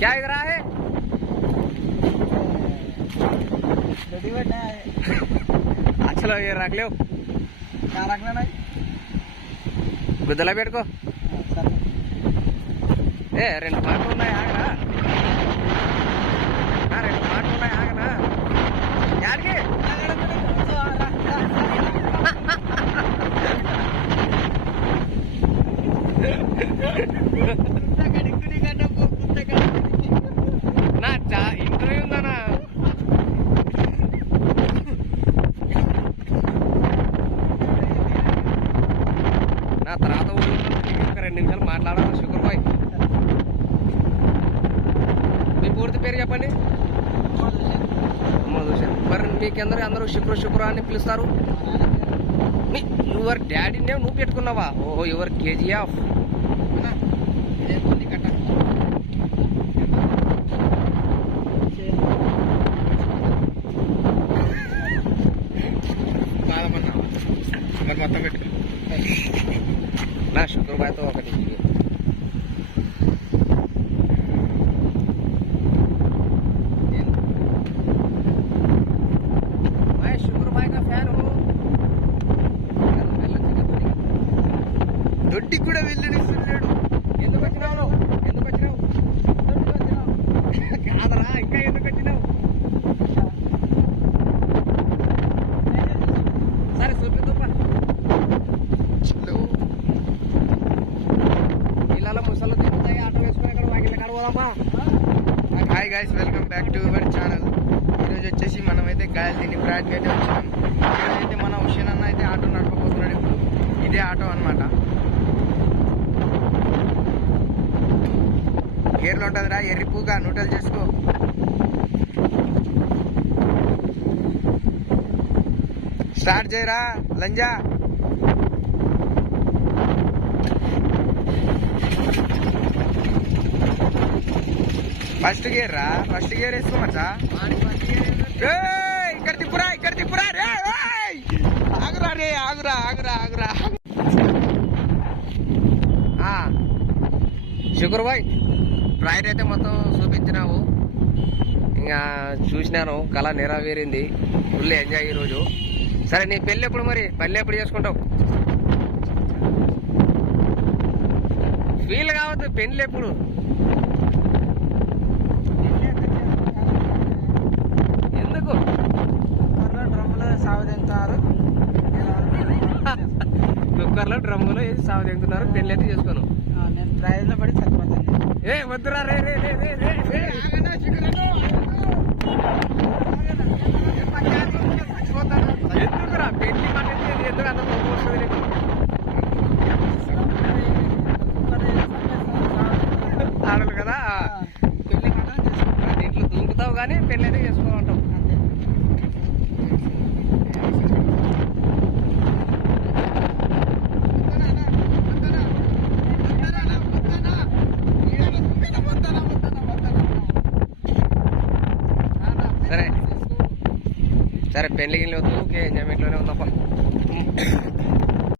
क्या इधर है? अच्छा ये रख लो, क्या रखना नहीं गुदला पेटको ఏ రెండు మాటలు ఉన్నాయి ఆగనా రెండు మాటలు ఉన్నాయి ఆగనా యాడికి నా ఇంటర్వ్యూ ఉందనా నా తర్వాత ఒక 2 నిమిషాలు మాట్లాడాలి షుగర్ బాయ్ మీ పూర్తి పేరు చెప్పండి మరి మీకెందరూ శుక్ర అని పిలుస్తారు యువర్ డాడీ నేమ్ నువ్వు పెట్టుకున్నావా ఓహో యువర్ కేజీఎఫ్ మొత్తం పెట్టు నా శుక్రబాయ్తో ఒకటి దొడ్డికి కూడా వెళ్ళాడు ఎందుకు వచ్చినావు కాదరా ఇంకా ఎందుకు వచ్చినావు సరే చూపిద్దాం ఇళ్ళ ముసళ్ళు తిరుగుతాయి ఆటో వేసుకుని అక్కడ వాకిళ్ళ కడవదమ్మా hi guys welcome back to our channel. ఈరోజు వచ్చేసి మనమైతే గాయలు తిని బ్రాడ్కి అయితే వచ్చినాం. ఈరోజైతే మన హుషేన్ అన్న అయితే ఆటో నడపబోతున్నాడు. ఇప్పుడు ఇదే ఆటో అనమాట. గేర్లు ఉంటుందిరా ఎర్రిపుగా నూటలు చేసుకో. స్టార్ట్ చేయరా లంజా. ఫస్ట్ గేర్ రా, ఫస్ట్ గేర్ వేసుకోమచ్చా. ఇక్కడ తిప్పురా రే. ఆగురా రే, ఆగురా. శుక్ర బాయ్ రైడ్ అయితే మొత్తం చూపించినావు, ఇంకా చూసినాను, కళ నెరవేరింది, ఫుల్ ఎంజాయ్ ఈరోజు. సరే నీ పెళ్ళి ఎప్పుడు, మరి పెళ్ళి ఎప్పుడు చేసుకుంటావు? ఫీల్ కావద్దు, పెళ్ళి ఎప్పుడు? ఎందుకు? కుక్కర్లో డ్రమ్ములో వేసి సాగు తింటున్నారు, పెళ్ళి అయితే చేసుకోను. నేను ప్రయోజన పడి చచ్చిపోతాను. ఏ వద్దురా రే. ఎందుకురా పెళ్లి మాట ఎందుకు అంత కోపం వస్తుంది నీకు? ఆడలు కదా, పెళ్లి మాట చేసుకుంటా, దీంట్లో దూకుతావు కానీ పెళ్లి అయితే చేసుకోమంటావు. సరే పెళ్లి గిల్లి వద్దు, ఓకే ఎంజాయ్మెంట్లోనే ఉందప్ప.